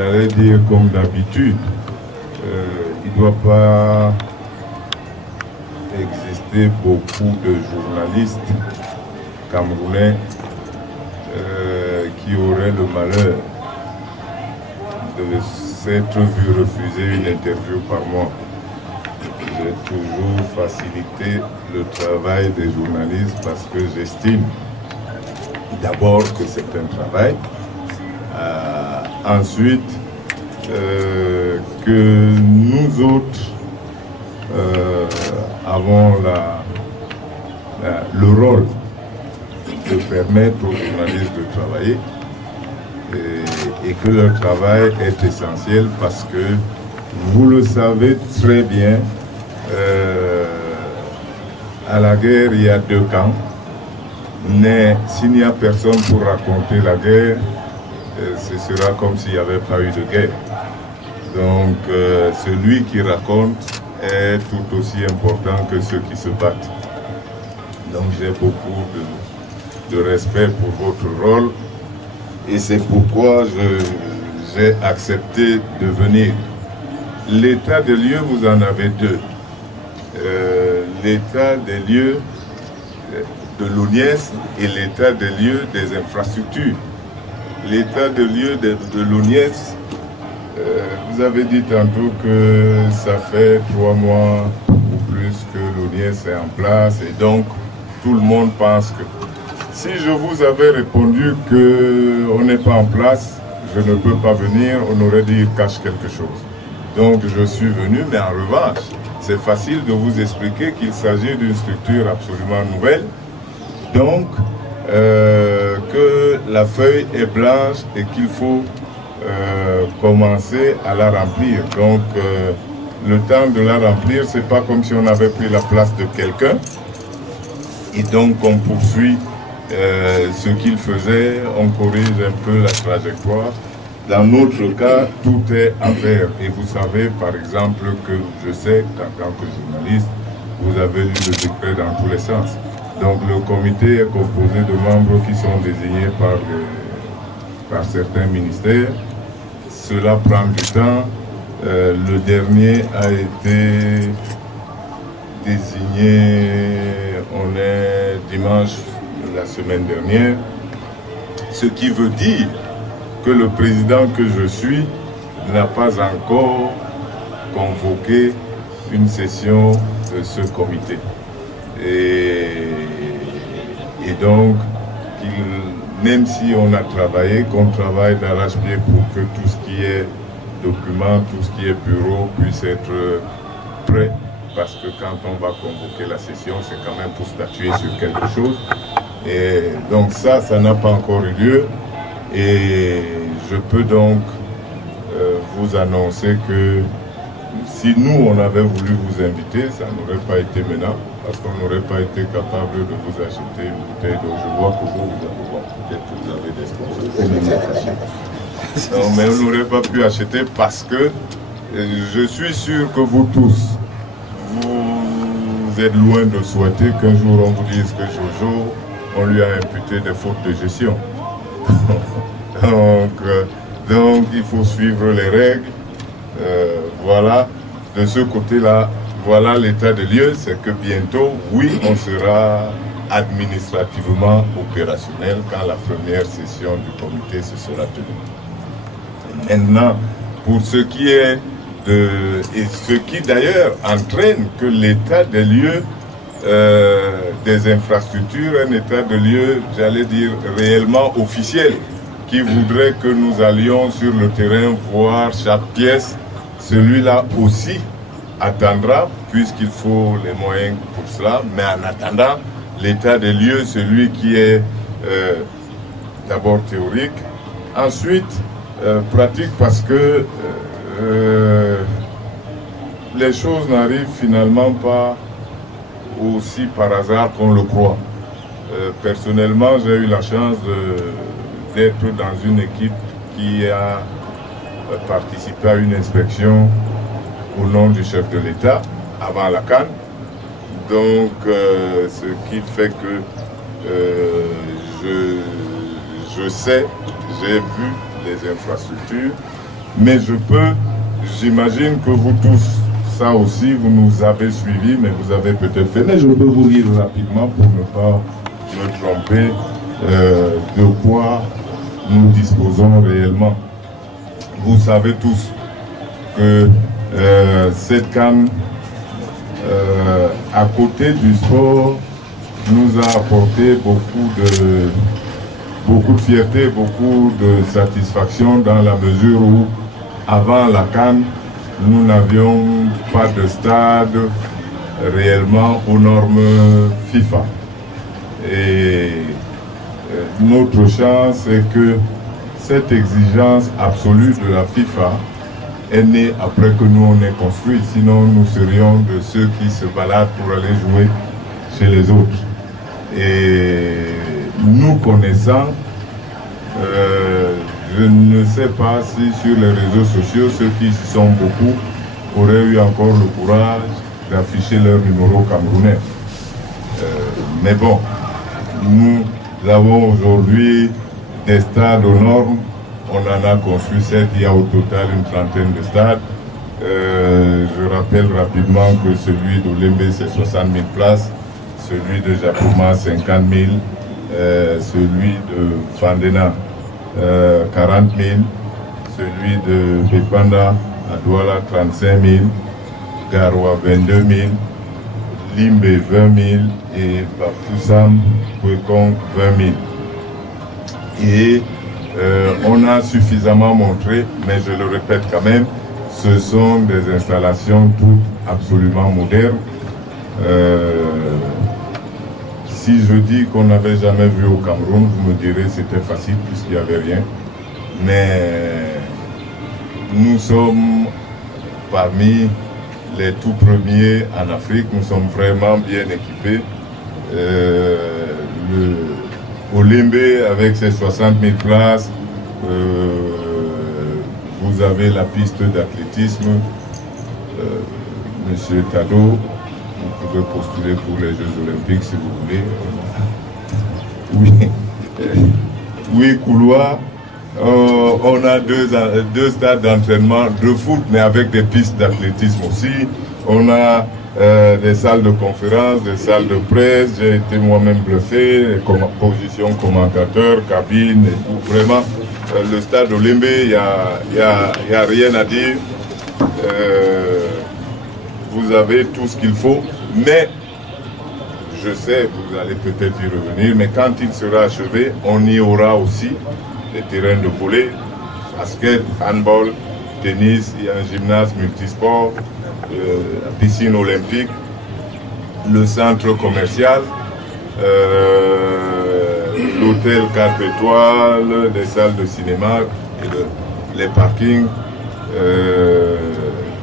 j'allais dire comme d'habitude, il ne doit pas exister beaucoup de journalistes camerounais qui auraient le malheur de s'être vu refuser une interview par moi. J'ai toujours facilité le travail des journalistes parce que j'estime d'abord que c'est un travail, ensuite que nous autres avons le rôle de permettre aux journalistes de travailler et que leur travail est essentiel parce que vous le savez très bien, à la guerre il y a deux camps, mais s'il n'y a personne pour raconter la guerre, ce sera comme s'il n'y avait pas eu de guerre. Donc celui qui raconte est tout aussi important que ceux qui se battent. Donc j'ai beaucoup de respect pour votre rôle et c'est pourquoi j'ai accepté de venir. L'état des lieux, vous en avez deux. L'état des lieux de l'ONIES et l'état des lieux des infrastructures. L'état des lieux de l'ONIES, vous avez dit tantôt que ça fait 3 mois ou plus que l'ONIES est en place et donc tout le monde pense que... Si je vous avais répondu qu'on n'est pas en place, je ne peux pas venir, on aurait dit qu'il cache quelque chose. Donc je suis venu, mais en revanche, c'est facile de vous expliquer qu'il s'agit d'une structure absolument nouvelle. Donc, que la feuille est blanche et qu'il faut commencer à la remplir. Donc, le temps de la remplir, c'est pas comme si on avait pris la place de quelqu'un. Et donc, on poursuit ce qu'il faisait, on corrige un peu la trajectoire. Dans notre cas, tout est à faire. Et vous savez, par exemple, que je sais qu'en tant que journaliste, vous avez lu le décret dans tous les sens. Donc le comité est composé de membres qui sont désignés par certains ministères. Cela prend du temps. Le dernier a été désigné, on est dimanche la semaine dernière, ce qui veut dire que le président que je suis n'a pas encore convoqué une session de ce comité. Et donc, même si on a travaillé, qu'on travaille d'arrache-pied pour que tout ce qui est document, tout ce qui est bureau puisse être prêt, parce que quand on va convoquer la session, c'est quand même pour statuer sur quelque chose. Et donc ça n'a pas encore eu lieu. Et je peux donc vous annoncer que si nous, on avait voulu vous inviter, ça n'aurait pas été maintenant, parce qu'on n'aurait pas été capable de vous acheter une bouteille d'eau. Je vois que vous peut-être que vous avez des sponsors. Non, mais on n'aurait pas pu acheter parce que je suis sûr que vous tous, vous êtes loin de souhaiter qu'un jour on vous dise que Jojo, on lui a imputé des fautes de gestion. Donc il faut suivre les règles. Voilà, de ce côté-là, voilà l'état des lieux, c'est que bientôt, oui, on sera administrativement opérationnel quand la première session du comité se sera tenue. Maintenant, pour ce qui est et ce qui d'ailleurs entraîne que l'état des lieux des infrastructures, un état de lieu, j'allais dire, réellement officiel, qui voudrait que nous allions sur le terrain voir chaque pièce, celui-là aussi attendra, puisqu'il faut les moyens pour cela, mais en attendant, l'état des lieux, celui qui est d'abord théorique, ensuite pratique, parce que les choses n'arrivent finalement pas aussi par hasard qu'on le croit. Personnellement, j'ai eu la chance d'être dans une équipe qui a participé à une inspection au nom du chef de l'État avant la CAN. Donc, ce qui fait que je sais, j'ai vu les infrastructures, Mais j'imagine que vous tous, ça aussi, vous nous avez suivis, mais vous avez peut-être fait. Mais je peux vous lire rapidement pour ne pas me tromper de quoi nous disposons réellement. Vous savez tous que cette CAN, à côté du sport, nous a apporté beaucoup de fierté, beaucoup de satisfaction dans la mesure où, avant la CAN, nous n'avions pas de stade réellement aux normes FIFA. Et notre chance est que cette exigence absolue de la FIFA est née après que nous on ait construit. Sinon, nous serions de ceux qui se baladent pour aller jouer chez les autres. Et nous connaissant, je ne sais pas si sur les réseaux sociaux, ceux qui y sont beaucoup auraient eu encore le courage d'afficher leur numéro camerounais. Mais bon, nous avons aujourd'hui des stades aux normes. On en a construit 7, il y a au total une trentaine de stades. Je rappelle rapidement que celui d'Olembe c'est 60 000 places, celui de Japoma 50 000, celui de Fandena 40 000, celui de Bepanda à Douala 35 000, Garoua 22 000, Limbe 20 000 et Bafoussam, Kwekong 20 000. Et on a suffisamment montré, mais je le répète quand même, ce sont des installations toutes absolument modernes. Si je dis qu'on n'avait jamais vu au Cameroun, vous me direz c'était facile puisqu'il n'y avait rien. Mais nous sommes parmi les tout premiers en Afrique, nous sommes vraiment bien équipés. Olembe avec ses 60 000 places, vous avez la piste d'athlétisme. Monsieur Tado, vous pouvez postuler pour les Jeux Olympiques si vous voulez. Oui, oui, couloir. On a deux stades d'entraînement de foot, mais avec des pistes d'athlétisme aussi. On a des salles de conférence, des salles de presse. J'ai été moi-même bluffé, position commentateur, cabine et tout. Vraiment, le stade Olembe, il n'y a rien à dire. Vous avez tout ce qu'il faut, mais je sais, vous allez peut-être y revenir, mais quand il sera achevé, on y aura aussi des terrains de volley, basket, handball, tennis, il y a un gymnase multisport, la piscine olympique, le centre commercial, l'hôtel 4 étoiles, des salles de cinéma, et les parkings.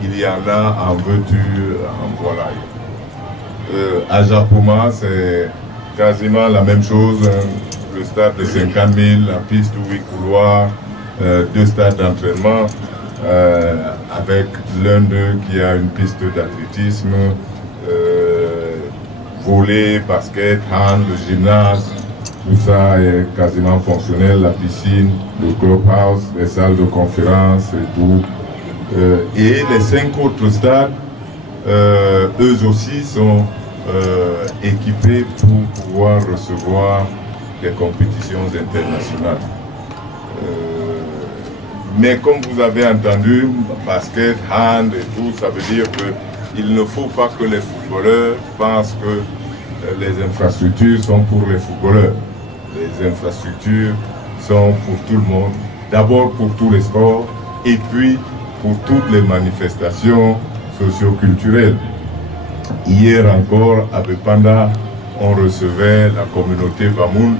Il y en a en veux-tu, en voilà. À Japoma, c'est quasiment la même chose. Le stade de 50 000, la piste 8 couloirs, 2 stades d'entraînement, avec l'un d'eux qui a une piste d'athlétisme, volley, basket, hand, le gymnase, tout ça est quasiment fonctionnel, la piscine, le clubhouse, les salles de conférence et tout. Et les 5 autres stades, eux aussi sont équipés pour pouvoir recevoir des compétitions internationales. Mais comme vous avez entendu, basket, hand et tout, ça veut dire qu'il ne faut pas que les footballeurs pensent que les infrastructures sont pour les footballeurs. Les infrastructures sont pour tout le monde, d'abord pour tous les sports et puis pour toutes les manifestations socio-culturelles. Hier encore, à Bepanda, on recevait la communauté Bamoun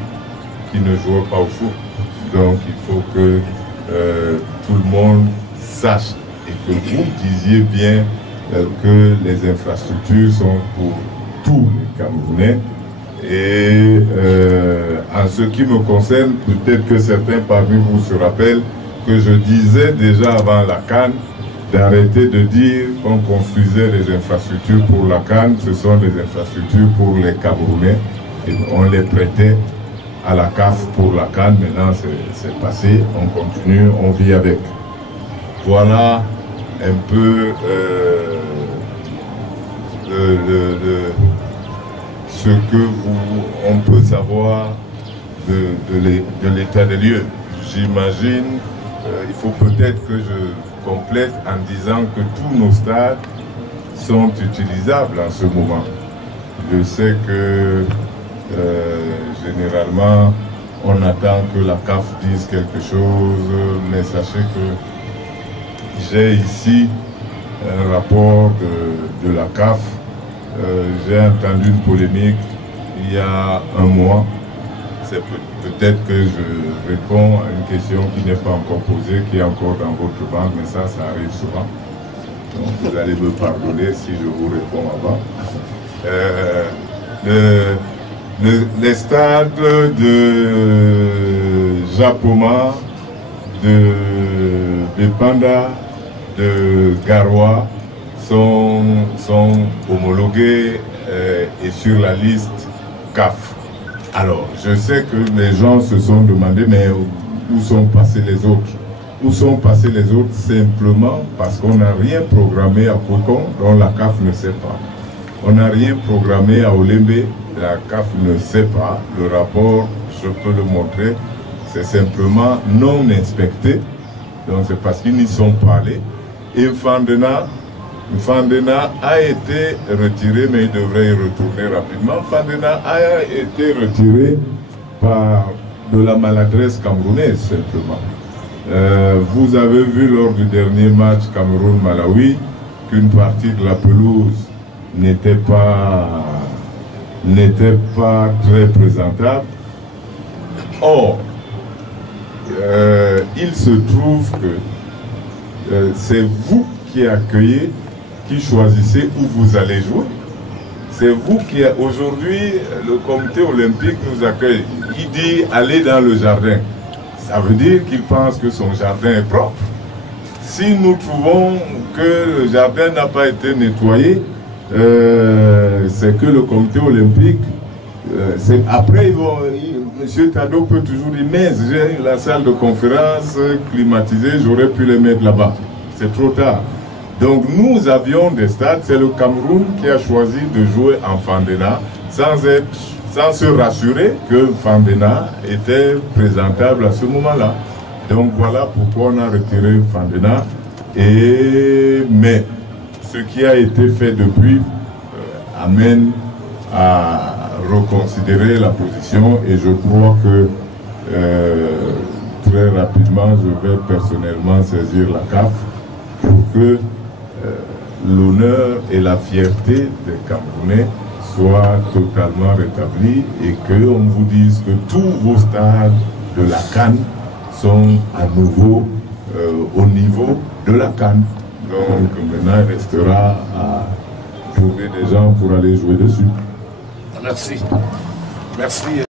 qui ne jouait pas au foot. Donc il faut que tout le monde sache et que vous disiez bien que les infrastructures sont pour tous les Camerounais. Et en ce qui me concerne, peut-être que certains parmi vous se rappellent que je disais déjà avant la CAN d'arrêter de dire qu'on construisait des infrastructures pour la CAN, ce sont des infrastructures pour les Camerounais et on les prêtait à la CAF pour la CAN. Maintenant c'est passé, on continue, on vit avec. voilà un peu ce que on peut savoir de l'état des lieux. J'imagine, il faut peut-être que je complète en disant que tous nos stades sont utilisables en ce moment. Je sais que généralement on attend que la CAF dise quelque chose, mais sachez que j'ai ici un rapport de la CAF. J'ai entendu une polémique il y a un mois. C'est peut-être que je réponds à une question qui n'est pas encore posée, qui est encore dans votre banque, mais ça arrive souvent. Donc vous allez me pardonner si je vous réponds avant. Les stades de Japoma, de Panda, de Garoua sont homologués et sur la liste CAF. Alors, je sais que les gens se sont demandé, mais où sont passés les autres? Où sont passés les autres? Simplement parce qu'on n'a rien programmé à Kokon, dont la CAF ne sait pas. On n'a rien programmé à Olembe, la CAF ne sait pas. Le rapport, je peux le montrer, c'est simplement non inspecté. Donc c'est parce qu'ils n'y sont pas allés. Et Fandena a été retiré, mais il devrait y retourner rapidement. Fandena a été retiré par de la maladresse camerounaise, simplement. Vous avez vu lors du dernier match Cameroun-Malawi qu'une partie de la pelouse n'était pas très présentable. Or, il se trouve que c'est vous qui accueillez, qui choisissez où vous allez jouer. C'est vous qui, aujourd'hui, le comité olympique nous accueille. Il dit allez dans le jardin. Ça veut dire qu'il pense que son jardin est propre. Si nous trouvons que le jardin n'a pas été nettoyé, c'est que le comité olympique, après M. Tado peut toujours dire mais j'ai la salle de conférence climatisée, j'aurais pu les mettre là-bas. C'est trop tard. Donc nous avions des stades, c'est le Cameroun qui a choisi de jouer en Fandena sans se rassurer que Fandena était présentable à ce moment-là. Donc voilà pourquoi on a retiré Fandena. Mais ce qui a été fait depuis amène à reconsidérer la position et je crois que très rapidement je vais personnellement saisir la CAF pour que l'honneur et la fierté des Camerounais soient totalement rétablis et qu'on vous dise que tous vos stades de la CAN sont à nouveau au niveau de la CAN. Donc maintenant il restera à trouver des gens pour aller jouer dessus. Merci. Merci.